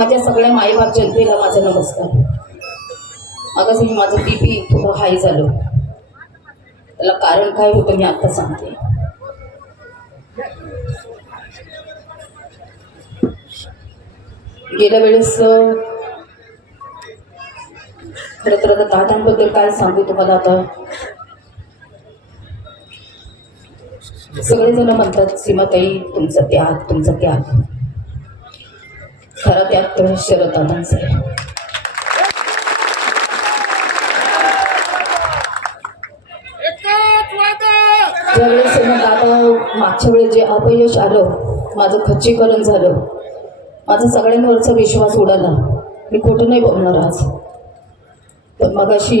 माझ्या सगळ्या माईबाप जनतेला माझा नमस्कार. मगच मी माझं बीपी थोडं हाय झालं. त्याला कारण काय होतं मी आता सांगते. गेल्या वेळेस खरं तर आता दादांबद्दल काय सांगू तुम्हाला आता? सगळेजण म्हणतात सीमाताई तुमचा त्याग तुमचा त्याग. खरा त्याग तर शरद दादांचा आहे ज्यावेळेस दादा मागच्या वेळेस जे अपयश आलं माझं खच्चीकरण झालं. माझा सगळ्यांवरचा विश्वास उडाला. मी खोटं नाही बघणार आज. पण मग अशी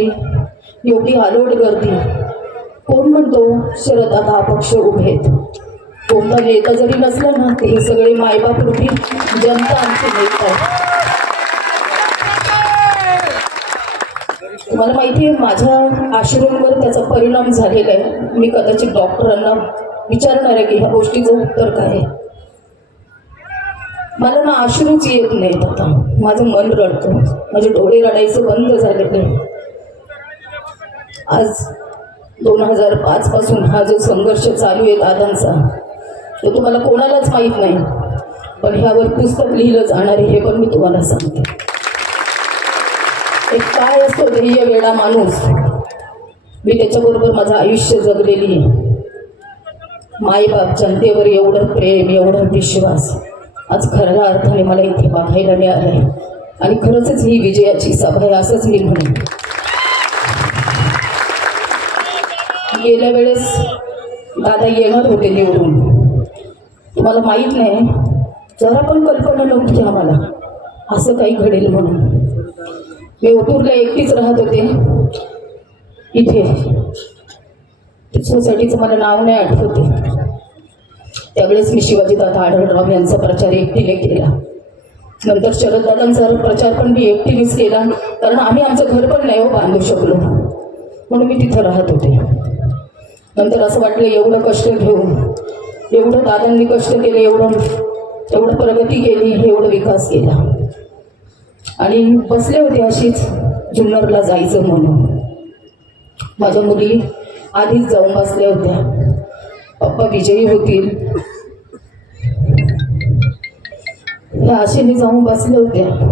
एवढी आलोट गर्दी. कोण म्हणतो शरद दादा अपक्ष उभे आहेत? कोणता नेता जरी नसलं ना ते सगळे मायबाप रूपी जनता आमची नेता आहे मला माहिती आहे माझ्या आश्रमवर त्याचा परिणाम झालेला आहे. मी कदाचित डॉक्टरांना विचारणार आहे की ह्या गोष्टीचं उत्तर काय आहे. मला ना आश्रूच येत नाहीत आता. माझं मन रडतं. माझे डोळे रडायचं बंद झालेलं आज दोन हजार पाच पासून हा जो संघर्ष चालू आहे दादांचा हे तुम्हाला कोणालाच माहीत नाही. पण ह्यावर पुस्तक लिहिलं जाणार आहे हे पण मी तुम्हाला सांगते. एक काय असतो ध्येय वेडा माणूस? मी त्याच्याबरोबर माझं आयुष्य जगलेली आहे. माईबाप जनतेवर एवढं प्रेम एवढा विश्वास. आज खऱ्या अर्थाने मला इथे बघायला आहे आणि खरंच ही विजयाची सभा आहे असंच मी म्हणेन. गेल्या वेळेस दादा येणार होते निवडून. मला माहीत नाही जरा पण कल्पना नव्हती आम्हाला. असं काही घडेल म्हणून. मी ओटूरला एकटीच राहत होते. इथे. सोसायटीचं मला नाव नाही आठवते त्यावेळेस मी शिवाजीदादा आढळराव यांचा प्रचार एकटीने केला. नंतर शरददादांचा प्रचार पण मी एकटीनेच केला कारण आम्ही आमचं घर पण नाही हो बांधू शकलो. म्हणून मी तिथं राहत होते. नंतर असं वाटलं एवढं कष्ट घेऊन एवढं दादांनी कष्ट केले एवढं एवढं प्रगती केली एवढं विकास केला. आणि बसले होते अशीच जुन्नरला जायचं म्हणून. माझ्या मुली आधीच जाऊन बसल्या होत्या. पप्पा विजयी होतील. या आशेने जाऊन बसल्या होत्या.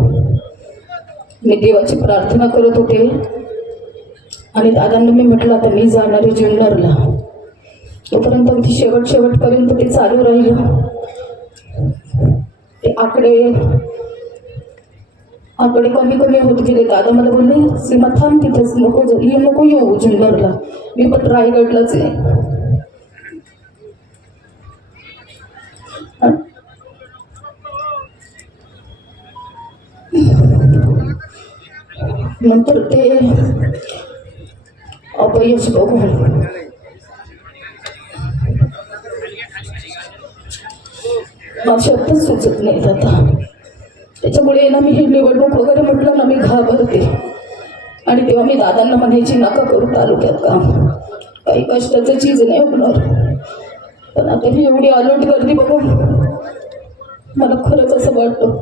मी देवाची प्रार्थना करत होते. आणि दादांना मी म्हटलं आता मी जाणार आहे जुन्नरला. तोपर्यंत अगदी शेवट शेवटपर्यंत ते चालू राहिलं. ते आकडे आकडे कमी कमी होत गेले. दादा मला बोलले सीमा थांब तिथेच नको ये नको येऊ जुन्नरला मी पण रायगडलाच आहे. नंतर ते अपयश बघून मला शब्दच सुचत नाहीत आता. त्याच्यामुळे ना मी ही निवडणूक वगैरे म्हटलं ना मी घाबरते. आणि तेव्हा मी दादांना म्हणायची नका करू तालुक्यात काम. काही कष्टाचं चीज नाही होणार. पण आता ही एवढी आलोट गर्दी बघून मला खरंच असं वाटतं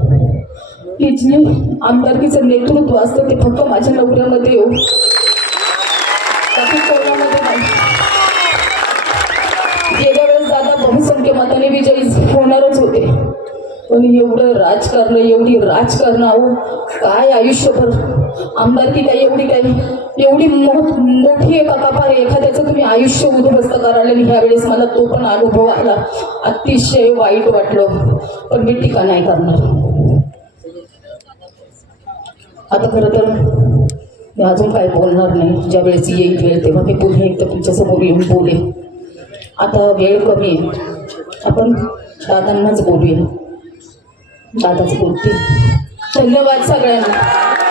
की जे आमदारकीचं नेतृत्व असतं ते फक्त माझ्या नवऱ्यामध्ये येऊ. बहुसंख्य मताने विजयी होणारच होते. पण एवढं राजकारण एवढी राजकारण अहो काय आयुष्यभर? आमदारकी काय एवढी काय? एवढी मोठी एक अकापार एखाद्याचं तुम्ही आयुष्य उद्ध्वस्त करायला आणि ह्यावेळेस मला तो पण अनुभव आला. अतिशय वाईट वाटलं. पण मी टीका नाही करणार. आता खरं तर मी अजून काय बोलणार नाही. ज्या वेळेस येईल वेळ तेव्हा मी पुन्हा एकदा तुमच्यासमोर येऊन बोले आता वेळ कमी आहे. आपण दादांनाच बोलूया. दादाच बोलते. धन्यवाद सगळ्यांना.